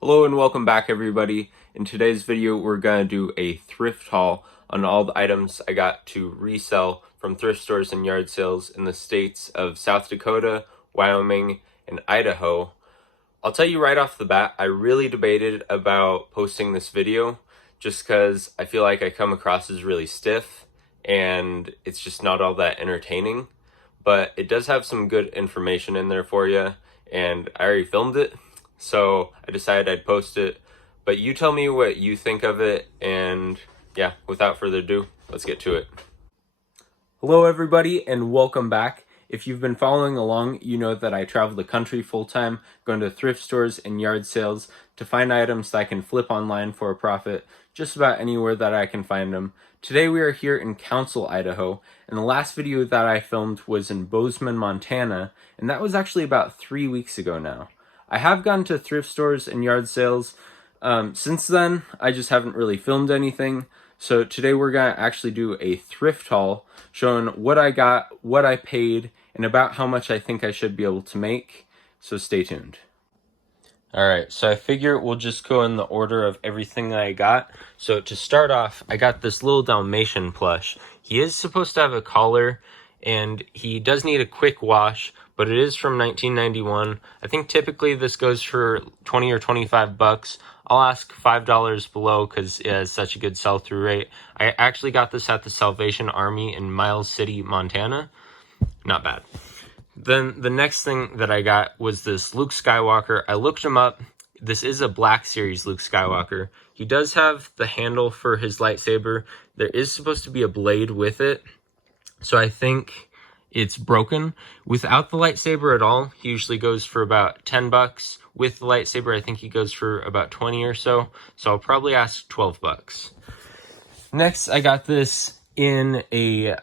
Hello and welcome back everybody. In today's video we're going to do a thrift haul on all the items I got to resell from thrift stores and yard sales in the states of South Dakota, Wyoming, and Idaho. I'll tell you right off the bat, I really debated about posting this video just because I feel like I come across as really stiff and it's just not all that entertaining. But it does have some good information in there for you, and I already filmed it. So I decided I'd post it, but you tell me what you think of it, and yeah, without further ado, let's get to it. Hello everybody and welcome back. If you've been following along, you know that I travel the country full-time, going to thrift stores and yard sales to find items that I can flip online for a profit, just about anywhere that I can find them. Today we are here in Council, Idaho, and the last video that I filmed was in Bozeman, Montana, and that was actually about 3 weeks ago now. I have gone to thrift stores and yard sales since then. I just haven't really filmed anything. So today we're going to actually do a thrift haul showing what I got, what I paid, and about how much I think I should be able to make. So stay tuned. Alright, so I figure we'll just go in the order of everything that I got. So to start off, I got this little Dalmatian plush. He is supposed to have a collar, and he does need a quick wash, but it is from 1991. I think typically this goes for 20 or 25 bucks. I'll ask $5 below because it has such a good sell-through rate. I actually got this at the Salvation Army in Miles City, Montana. Not bad. Then the next thing that I got was this Luke Skywalker. I looked him up. This is a Black Series Luke Skywalker. He does have the handle for his lightsaber. There is supposed to be a blade with it, so I think it's broken. Without the lightsaber at all, he usually goes for about 10 bucks. With the lightsaber, I think he goes for about 20 or so. So I'll probably ask 12 bucks. Next, I got this in a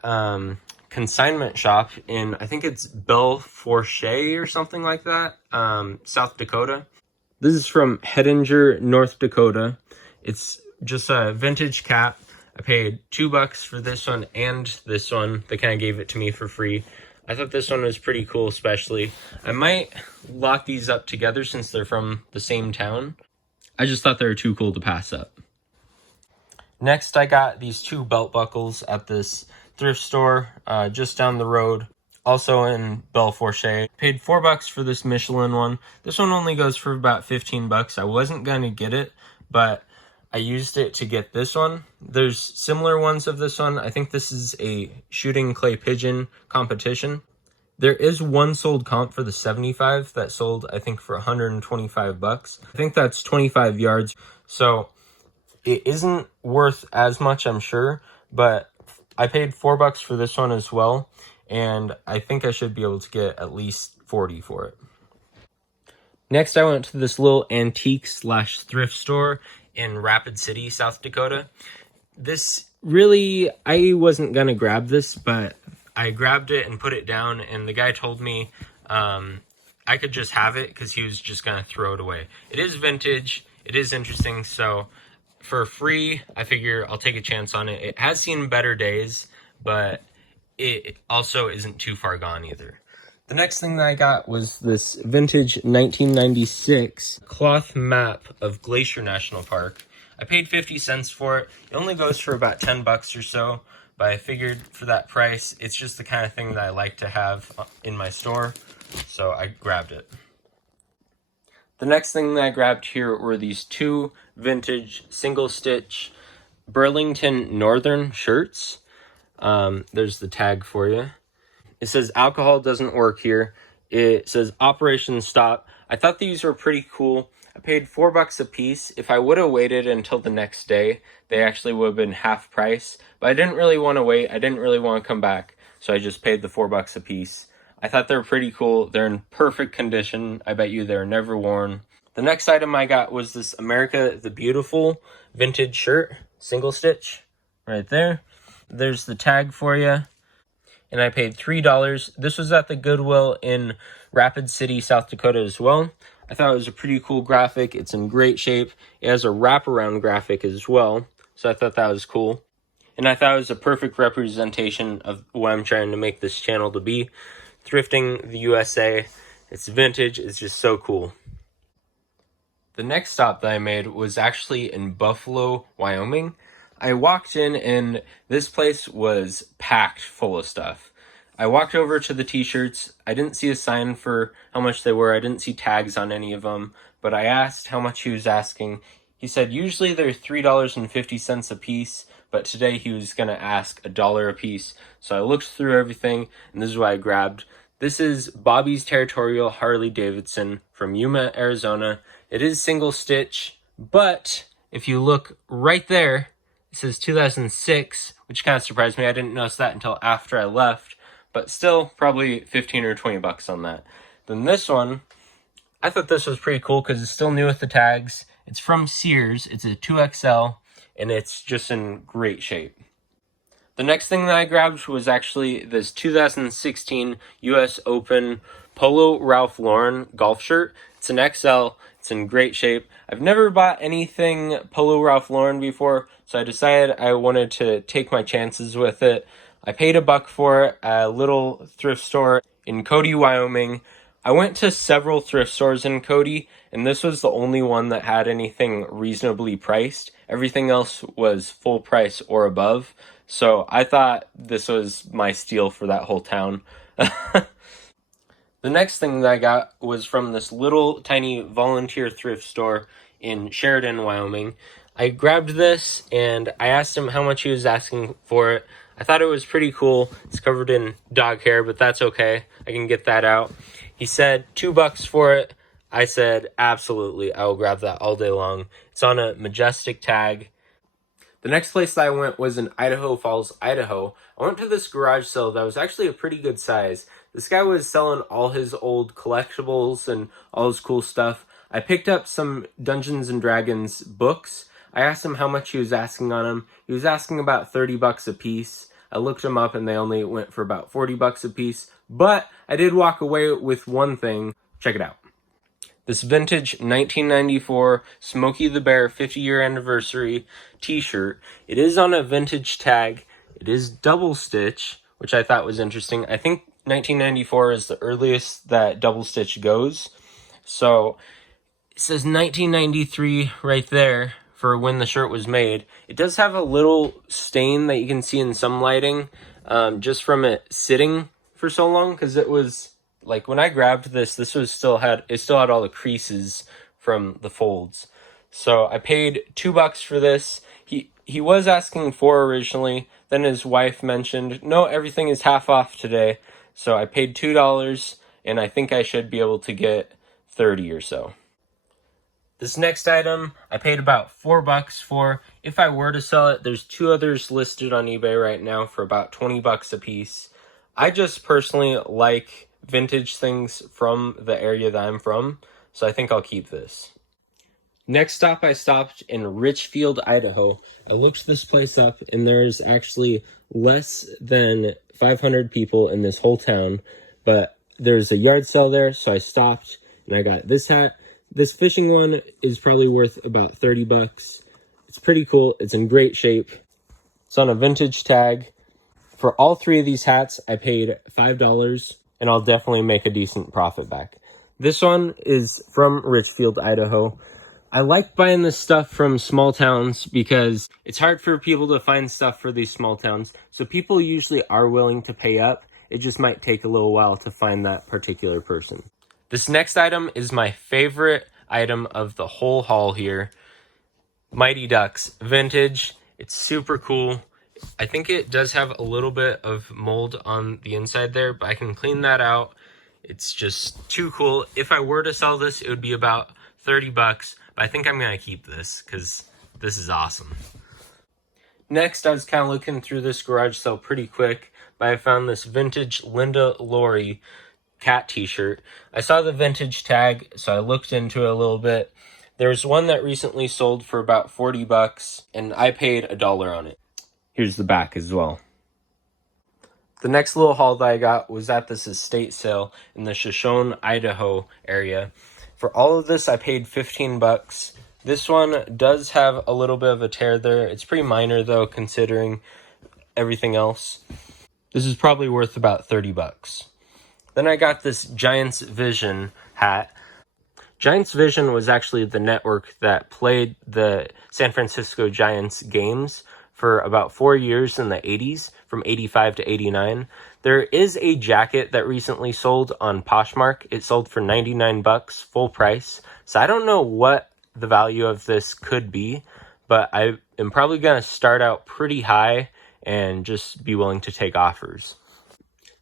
consignment shop in, I think it's Belfourche or something like that, South Dakota. This is from Hettinger, North Dakota. It's just a vintage cap. I paid $2 for this one and this one. They kind of gave it to me for free. I thought this one was pretty cool, especially. I might lock these up together since they're from the same town. I just thought they were too cool to pass up. Next, I got these two belt buckles at this thrift store just down the road, also in Belfourche. Paid $4 for this Michelin one. This one only goes for about 15 bucks. I wasn't going to get it, but I used it to get this one. There's similar ones of this one. I think this is a shooting clay pigeon competition. There is one sold comp for the 75 that sold, I think, for 125 bucks. I think that's 25 yards. So it isn't worth as much, I'm sure, but I paid $4 for this one as well, and I think I should be able to get at least 40 for it. Next, I went to this little antique / thrift store in Rapid City, South Dakota. This really, I wasn't going to grab this, but I grabbed it and put it down, and the guy told me I could just have it because he was just going to throw it away. It is vintage. It is interesting, so for free, I figure I'll take a chance on it. It has seen better days, but it also isn't too far gone either. The next thing that I got was this vintage 1996 cloth map of Glacier National Park. I paid 50 cents for it. It only goes for about 10 bucks or so, but I figured for that price, it's just the kind of thing that I like to have in my store, so I grabbed it. The next thing that I grabbed here were these two vintage single-stitch Burlington Northern shirts. There's the tag for you. It says alcohol doesn't work here. It says Operation Stop. I thought these were pretty cool. I paid $4 a piece. If I would have waited until the next day, they actually would have been half price. But I didn't really want to wait. I didn't really want to come back. So I just paid the $4 a piece. I thought they were pretty cool. They're in perfect condition. I bet you they're never worn. The next item I got was this America the Beautiful vintage shirt. Single stitch. Right there. There's the tag for you. And I paid $3. This was at the Goodwill in Rapid City, South Dakota as well. I thought it was a pretty cool graphic. It's in great shape. It has a wraparound graphic as well. So I thought that was cool. And I thought it was a perfect representation of what I'm trying to make this channel to be. Thrifting the USA. It's vintage. It's just so cool. The next stop that I made was actually in Buffalo, Wyoming. I walked in and this place was packed full of stuff. I walked over to the t-shirts. I didn't see a sign for how much they were. I didn't see tags on any of them, but I asked how much he was asking. He said usually they're $3.50 a piece, but today he was going to ask $1 a piece. So I looked through everything, and this is what I grabbed. This is Bobby's Territorial Harley Davidson from Yuma, Arizona. It is single stitch, but if you look right there, it says 2006, which kind of surprised me. I didn't notice that until after I left, but still probably 15 or 20 bucks on that. Then this one, I thought this was pretty cool because it's still new with the tags. It's from Sears. It's a 2XL, and it's just in great shape. The next thing that I grabbed was actually this 2016 US Open Polo Ralph Lauren golf shirt. It's an XL. It's in great shape. I've never bought anything Polo Ralph Lauren before, so I decided I wanted to take my chances with it. I paid $1 for it at a little thrift store in Cody, Wyoming. I went to several thrift stores in Cody, and this was the only one that had anything reasonably priced. Everything else was full price or above. So I thought this was my steal for that whole town. The next thing that I got was from this little tiny volunteer thrift store in Sheridan, Wyoming. I grabbed this and I asked him how much he was asking for it. I thought it was pretty cool. It's covered in dog hair, but that's okay. I can get that out. He said $2 for it. I said, absolutely, I will grab that all day long. It's on a Majestic tag. The next place that I went was in Idaho Falls, Idaho. I went to this garage sale that was actually a pretty good size. This guy was selling all his old collectibles and all his cool stuff. I picked up some Dungeons and Dragons books. I asked him how much he was asking on them. He was asking about $30 a piece. I looked them up and they only went for about $40 a piece. But I did walk away with one thing. Check it out. This vintage 1994 Smokey the Bear 50-year anniversary t-shirt. It is on a vintage tag. It is double stitch, which I thought was interesting. I think 1994 is the earliest that double stitch goes. So it says 1993 right there for when the shirt was made. It does have a little stain that you can see in some lighting, just from it sitting for so long, because it was like when I grabbed this was still had all the creases from the folds. So I paid $2 for this. He was asking $4 originally. Then his wife mentioned, no, everything is half off today. So I paid $2, and I think I should be able to get 30 or so. This next item, I paid about $4 for. If I were to sell it, there's 2 others listed on eBay right now for about $20 a piece. I just personally like vintage things from the area that I'm from, so I think I'll keep this. Next stop, I stopped in Richfield, Idaho. I looked this place up, and there's actually less than 500 people in this whole town, but there's a yard sale there, so I stopped, and I got this hat. This fishing one is probably worth about $30. It's pretty cool. It's in great shape. It's on a vintage tag. For all 3 of these hats, I paid $5, and I'll definitely make a decent profit back. This one is from Richfield, Idaho. I like buying this stuff from small towns because it's hard for people to find stuff for these small towns. So people usually are willing to pay up. It just might take a little while to find that particular person. This next item is my favorite item of the whole haul here. Mighty Ducks vintage. It's super cool. I think it does have a little bit of mold on the inside there, but I can clean that out. It's just too cool. If I were to sell this, it would be about $30, but I think I'm going to keep this because this is awesome. Next, I was kind of looking through this garage sale pretty quick, but I found this vintage Linda Laurie cat t-shirt. I saw the vintage tag, so I looked into it a little bit. There's one that recently sold for about $40, and I paid $1 on it. Here's the back as well. The next little haul that I got was at this estate sale in the Shoshone, Idaho area. For all of this, I paid $15. This one does have a little bit of a tear there. It's pretty minor though, considering everything else. This is probably worth about $30. Then I got this Giants Vision hat. Giants Vision was actually the network that played the San Francisco Giants games for about 4 years in the 80s, from 85 to 89. There is a jacket that recently sold on Poshmark. It sold for 99 bucks, full price. So I don't know what the value of this could be, but I am probably going to start out pretty high and just be willing to take offers.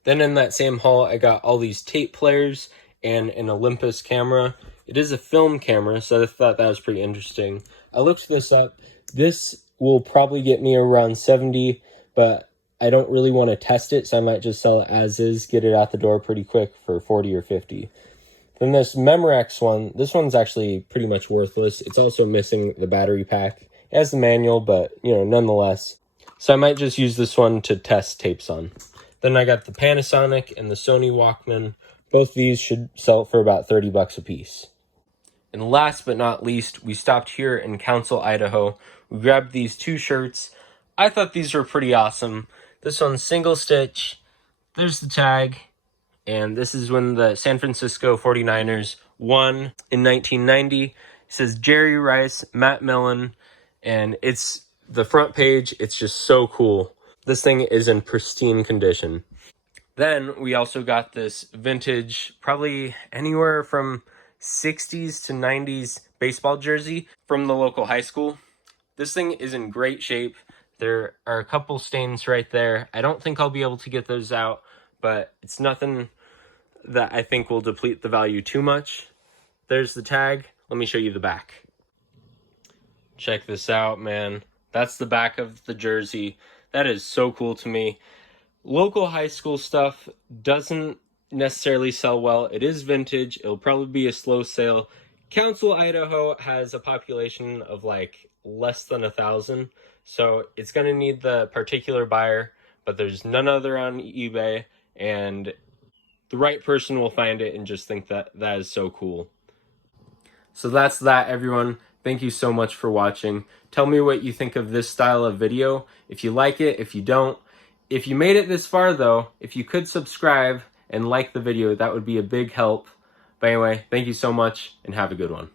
Then in that same haul, I got all these tape players and an Olympus camera. It is a film camera, so I thought that was pretty interesting. I looked this up. This will probably get me around 70, but I don't really want to test it, so I might just sell it as is, get it out the door pretty quick for 40 or 50. Then this Memorex one, this one's actually pretty much worthless. It's also missing the battery pack. It has the manual, but, nonetheless. So I might just use this one to test tapes on. Then I got the Panasonic and the Sony Walkman. Both these should sell for about 30 bucks a piece. And last but not least, we stopped here in Council, Idaho. We grabbed these 2 shirts. I thought these were pretty awesome. This one's single stitch. There's the tag. And this is when the San Francisco 49ers won in 1990. It says Jerry Rice, Matt Millen, and it's the front page. It's just so cool. This thing is in pristine condition. Then we also got this vintage, probably anywhere from 60s to 90s baseball jersey from the local high school. This thing is in great shape. There are a couple stains right there. I don't think I'll be able to get those out, but it's nothing that I think will deplete the value too much. There's the tag. Let me show you the back. Check this out, man. That's the back of the jersey. That is so cool to me. Local high school stuff doesn't necessarily sell well. It is vintage. It'll probably be a slow sale. Council, Idaho has a population of like less than 1,000. So it's going to need the particular buyer, but there's none other on eBay, and the right person will find it and just think that that is so cool. So that's that, everyone. Thank you so much for watching. Tell me what you think of this style of video. If you like it, if you don't. If you made it this far though, if you could subscribe and like the video, that would be a big help. But anyway, thank you so much and have a good one.